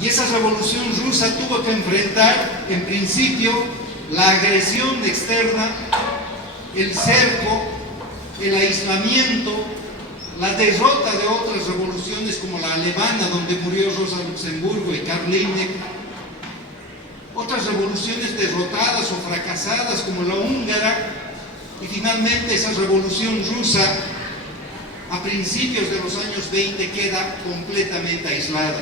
Y esa revolución rusa tuvo que enfrentar, en principio, la agresión externa, el cerco, el aislamiento, la derrota de otras revoluciones como la alemana, donde murió Rosa Luxemburgo y Karl Liebknecht, otras revoluciones derrotadas o fracasadas como la húngara, y finalmente esa revolución rusa a principios de los años 20 queda completamente aislada.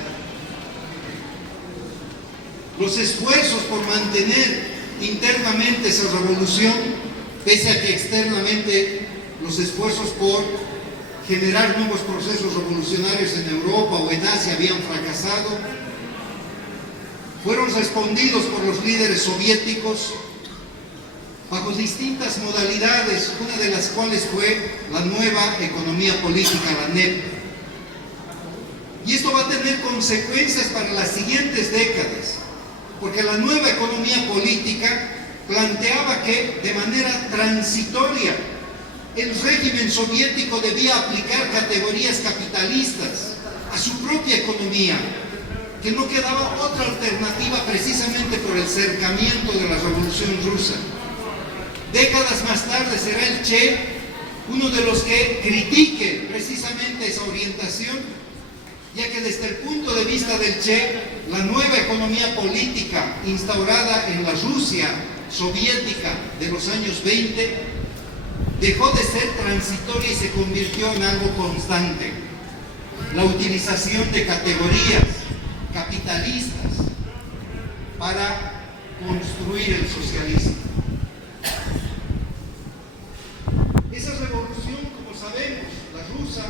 Los esfuerzos por mantener internamente esa revolución, pese a que externamente los esfuerzos por generar nuevos procesos revolucionarios en Europa o en Asia habían fracasado, fueron respondidos por los líderes soviéticos bajo distintas modalidades, una de las cuales fue la nueva economía política, la NEP. Y esto va a tener consecuencias para las siguientes décadas, porque la nueva economía política planteaba que de manera transitoria el régimen soviético debía aplicar categorías capitalistas a su propia economía, que no quedaba otra alternativa precisamente por el cercamiento de la Revolución Rusa. Décadas más tarde será el Che uno de los que critique precisamente esa orientación, ya que desde el punto de vista del Che, la nueva economía política instaurada en la Rusia soviética de los años 20 dejó de ser transitoria y se convirtió en algo constante. La utilización de categorías capitalistas para construir el socialismo. Esa revolución, como sabemos, la rusa,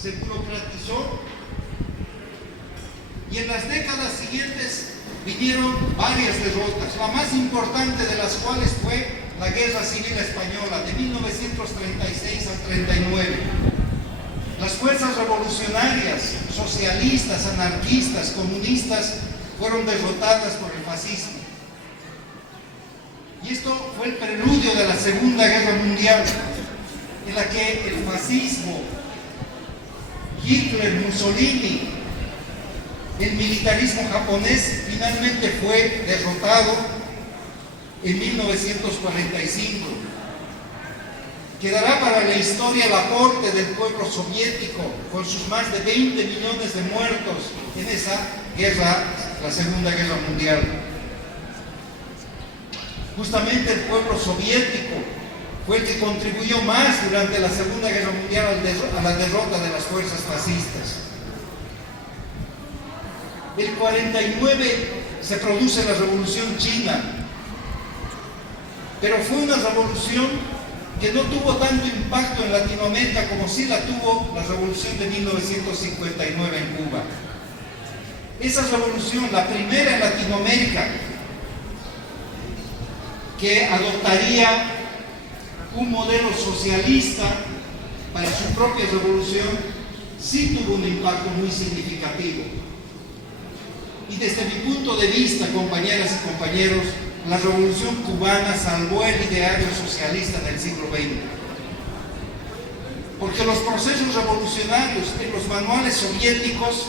se burocratizó y en las décadas siguientes vinieron varias derrotas, la más importante de las cuales fue la Guerra Civil Española de 1936 al 39. Las fuerzas revolucionarias, socialistas, anarquistas, comunistas, fueron derrotadas por el fascismo. Y esto fue el preludio de la Segunda Guerra Mundial, en la que el fascismo, Hitler, Mussolini, el militarismo japonés finalmente fue derrotado en 1945. Quedará para la historia el aporte del pueblo soviético con sus más de 20 millones de muertos en esa guerra, la Segunda Guerra Mundial. Justamente el pueblo soviético fue el que contribuyó más durante la Segunda Guerra Mundial a la derrota de las fuerzas fascistas. El 49 se produce la Revolución China, pero fue una revolución que no tuvo tanto impacto en Latinoamérica como sí la tuvo la Revolución de 1959 en Cuba. Esa revolución, la primera en Latinoamérica, que adoptaría un modelo socialista para su propia revolución, sí tuvo un impacto muy significativo. Y desde mi punto de vista, compañeras y compañeros, la revolución cubana salvó el ideario socialista del siglo XX. Porque los procesos revolucionarios en los manuales soviéticos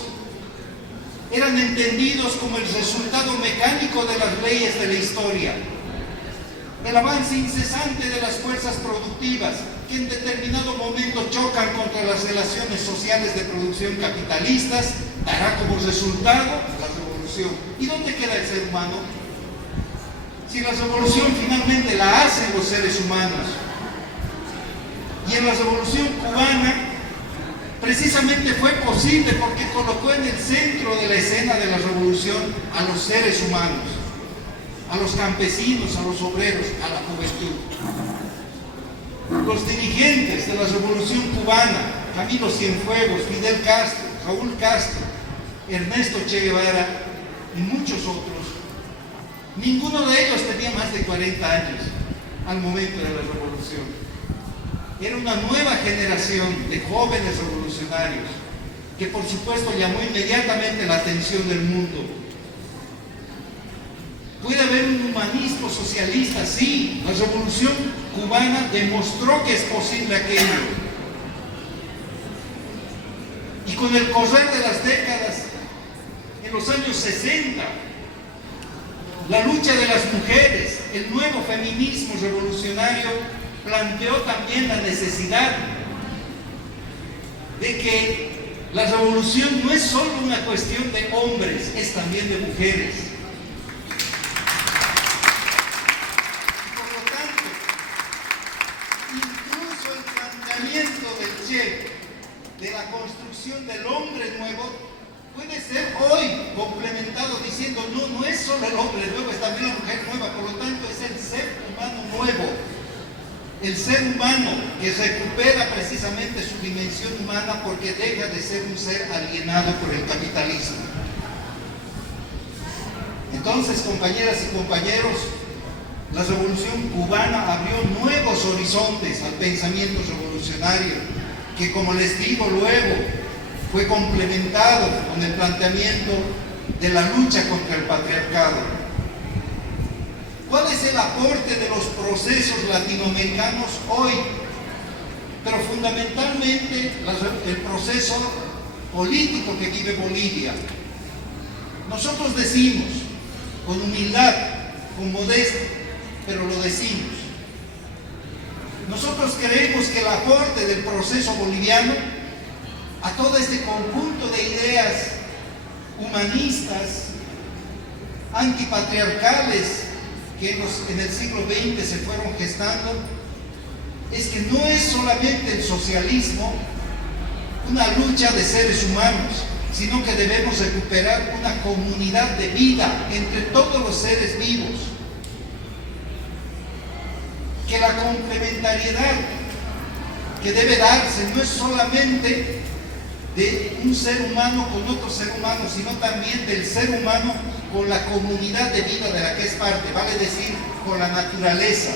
eran entendidos como el resultado mecánico de las leyes de la historia. El avance incesante de las fuerzas productivas que en determinado momento chocan contra las relaciones sociales de producción capitalistas dará como resultado la revolución. ¿Y dónde queda el ser humano? Si la revolución finalmente la hacen los seres humanos. Y en la revolución cubana precisamente fue posible porque colocó en el centro de la escena de la revolución a los seres humanos, a los campesinos, a los obreros, a la juventud. Los dirigentes de la revolución cubana, Camilo Cienfuegos, Fidel Castro, Raúl Castro, Ernesto Che Guevara y muchos otros, ninguno de ellos tenía más de 40 años al momento de la revolución. Era una nueva generación de jóvenes revolucionarios que por supuesto llamó inmediatamente la atención del mundo. Puede haber un humanismo socialista, sí, la revolución cubana demostró que es posible aquello. Y con el correr de las décadas, en los años 60, la lucha de las mujeres, el nuevo feminismo revolucionario planteó también la necesidad de que la revolución no es solo una cuestión de hombres, es también de mujeres. Por lo tanto, incluso el planteamiento del Che de la construcción del hombre nuevo puede ser hoy complementado diciendo no es solo el hombre nuevo, es también la mujer nueva, por lo tanto es el ser humano nuevo, el ser humano que recupera precisamente su dimensión humana porque deja de ser un ser alienado por el capitalismo. Entonces, compañeras y compañeros, la revolución cubana abrió nuevos horizontes al pensamiento revolucionario, que, como les digo luego, fue complementado con el planteamiento de la lucha contra el patriarcado. ¿Cuál es el aporte de los procesos latinoamericanos hoy? Pero fundamentalmente el proceso político que vive Bolivia. Nosotros decimos, con humildad, con modestia, pero lo decimos. Nosotros creemos que el aporte del proceso boliviano a todo este conjunto de ideas humanistas, antipatriarcales, que en el siglo XX se fueron gestando, es que no es solamente el socialismo una lucha de seres humanos, sino que debemos recuperar una comunidad de vida entre todos los seres vivos. Que la complementariedad que debe darse no es solamente de un ser humano con otro ser humano, sino también del ser humano con la comunidad de vida de la que es parte, vale decir, con la naturaleza,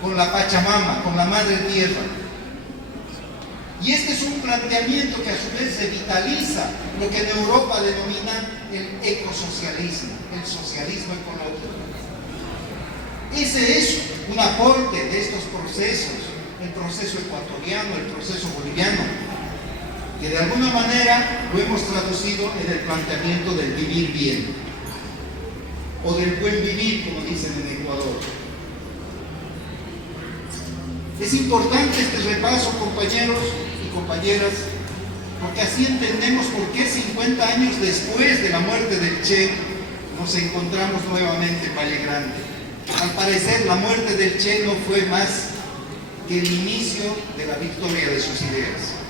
con la Pachamama, con la Madre Tierra. Y este es un planteamiento que a su vez revitaliza lo que en Europa denomina el ecosocialismo, el socialismo ecológico. Ese es un aporte de estos procesos, el proceso ecuatoriano, el proceso boliviano, que de alguna manera lo hemos traducido en el planteamiento del vivir bien, o del buen vivir, como dicen en Ecuador. Es importante este repaso, compañeros y compañeras, porque así entendemos por qué 50 años después de la muerte del Che nos encontramos nuevamente en Valle Grande. Al parecer, la muerte del Che no fue más que el inicio de la victoria de sus ideas.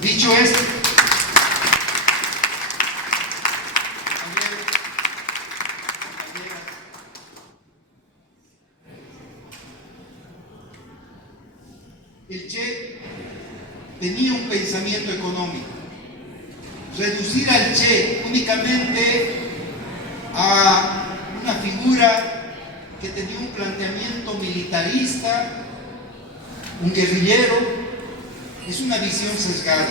Dicho esto, el Che tenía un pensamiento económico. Reducir al Che únicamente a una figura que tenía un planteamiento militarista, un guerrillero, es una visión sesgada.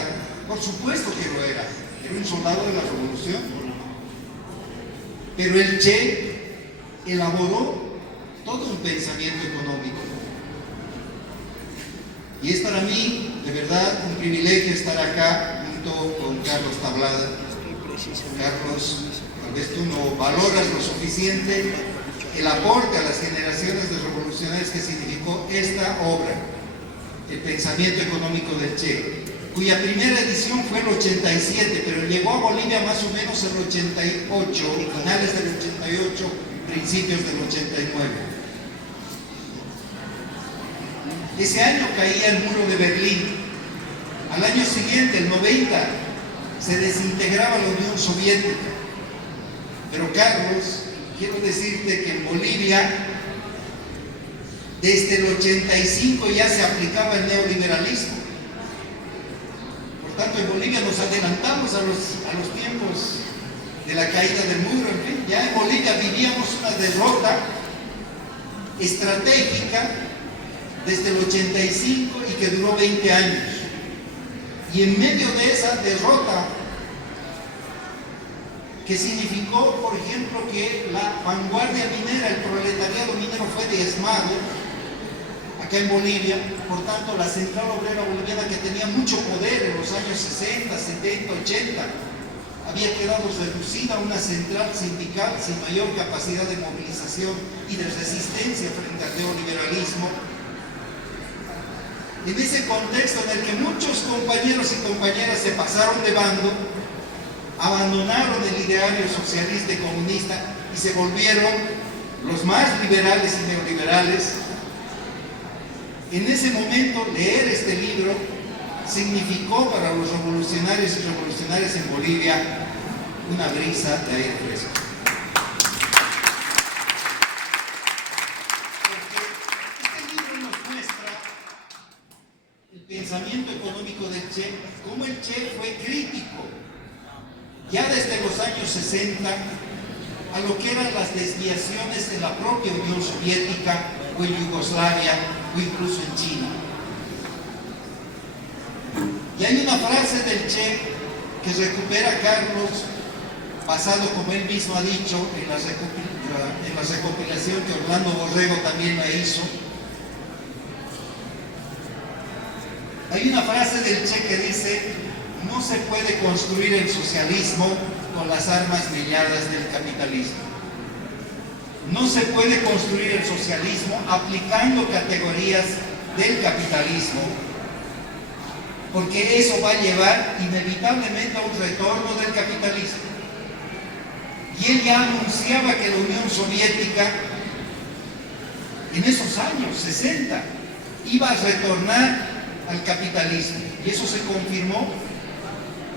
Por supuesto que lo era un soldado de la revolución, pero el Che elaboró todo un pensamiento económico. Y es para mí, de verdad, un privilegio estar acá junto con Carlos Tablada. Carlos, tal vez tú no valoras lo suficiente el aporte a las generaciones de revolucionarios que significó esta obra, el pensamiento económico del Che, cuya primera edición fue el 87, pero llegó a Bolivia más o menos el 88, finales del 88, principios del 89. Ese año caía el muro de Berlín. Al año siguiente, el 90, se desintegraba la Unión Soviética. Pero Carlos, quiero decirte que en Bolivia, desde el 85 ya se aplicaba el neoliberalismo. Por tanto, en Bolivia nos adelantamos a los tiempos de la caída del muro. En fin, ya en Bolivia vivíamos una derrota estratégica desde el 85 y que duró 20 años. Y en medio de esa derrota, que significó, por ejemplo, que la vanguardia minera, el proletariado minero fue diezmado acá en Bolivia, por tanto la Central Obrera Boliviana, que tenía mucho poder en los años 60, 70, 80, había quedado reducida a una central sindical sin mayor capacidad de movilización y de resistencia frente al neoliberalismo. En ese contexto en el que muchos compañeros y compañeras se pasaron de bando, abandonaron el ideario socialista y comunista y se volvieron los más liberales y neoliberales, en ese momento leer este libro significó para los revolucionarios y revolucionarias en Bolivia una brisa de aire fresco. Porque este libro nos muestra el pensamiento económico del Che, cómo el Che fue crítico ya desde los años 60 a lo que eran las desviaciones en la propia Unión Soviética o en Yugoslavia o incluso en China. Y hay una frase del Che que recupera Carlos, basado, como él mismo ha dicho, en la recopilación que Orlando Borrego también la hizo. Hay una frase del Che que dice: no se puede construir el socialismo con las armas milladas del capitalismo. No se puede construir el socialismo aplicando categorías del capitalismo, porque eso va a llevar inevitablemente a un retorno del capitalismo. Y él ya anunciaba que la Unión Soviética, en esos años 60, iba a retornar al capitalismo. Y eso se confirmó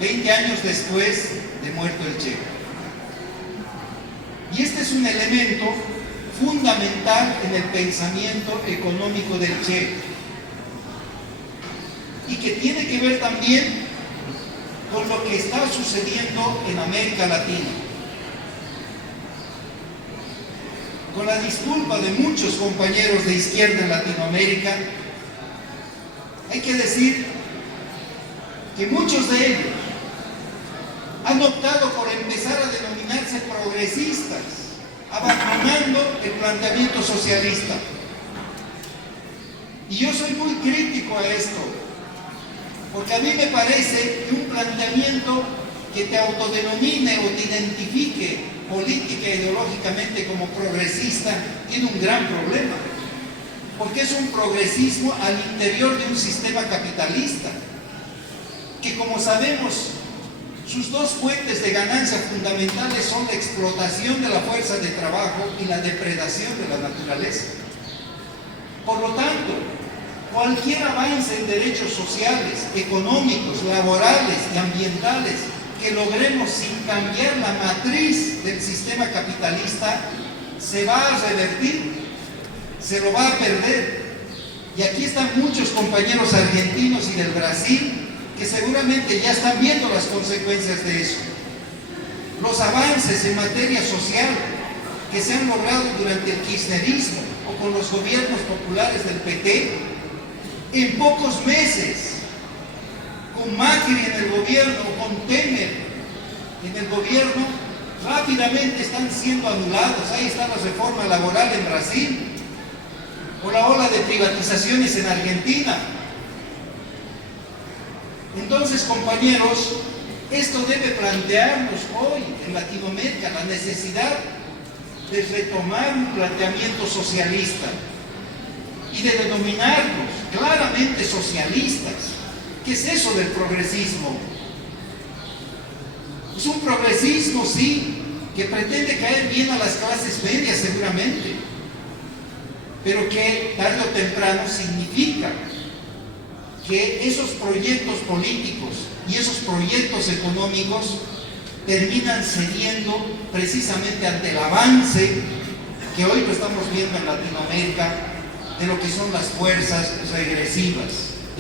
20 años después de muerto el Che. Y este es un elemento fundamental en el pensamiento económico del Che, y que tiene que ver también con lo que está sucediendo en América Latina. Con la disculpa de muchos compañeros de izquierda en Latinoamérica, hay que decir que muchos de ellos han optado por empezar a denominarse progresistas, abandonando el planteamiento socialista. Y yo soy muy crítico a esto, porque a mí me parece que un planteamiento que te autodenomine o te identifique política e ideológicamente como progresista tiene un gran problema, porque es un progresismo al interior de un sistema capitalista, que, como sabemos, sus dos fuentes de ganancia fundamentales son la explotación de la fuerza de trabajo y la depredación de la naturaleza. Por lo tanto, cualquier avance en derechos sociales, económicos, laborales y ambientales que logremos sin cambiar la matriz del sistema capitalista se va a revertir, se lo va a perder. Y aquí están muchos compañeros argentinos y del Brasil que seguramente ya están viendo las consecuencias de eso. Los avances en materia social que se han logrado durante el kirchnerismo o con los gobiernos populares del PT, en pocos meses, con Macri en el gobierno o con Temer en el gobierno, rápidamente están siendo anulados. Ahí está la reforma laboral en Brasil, o la ola de privatizaciones en Argentina. Entonces, compañeros, esto debe plantearnos hoy en Latinoamérica la necesidad de retomar un planteamiento socialista y de denominarnos claramente socialistas. ¿Qué es eso del progresismo? Es un progresismo, sí, que pretende caer bien a las clases medias seguramente, pero que tarde o temprano significa que esos proyectos políticos y esos proyectos económicos terminan cediendo precisamente ante el avance que hoy lo estamos viendo en Latinoamérica de lo que son las fuerzas regresivas.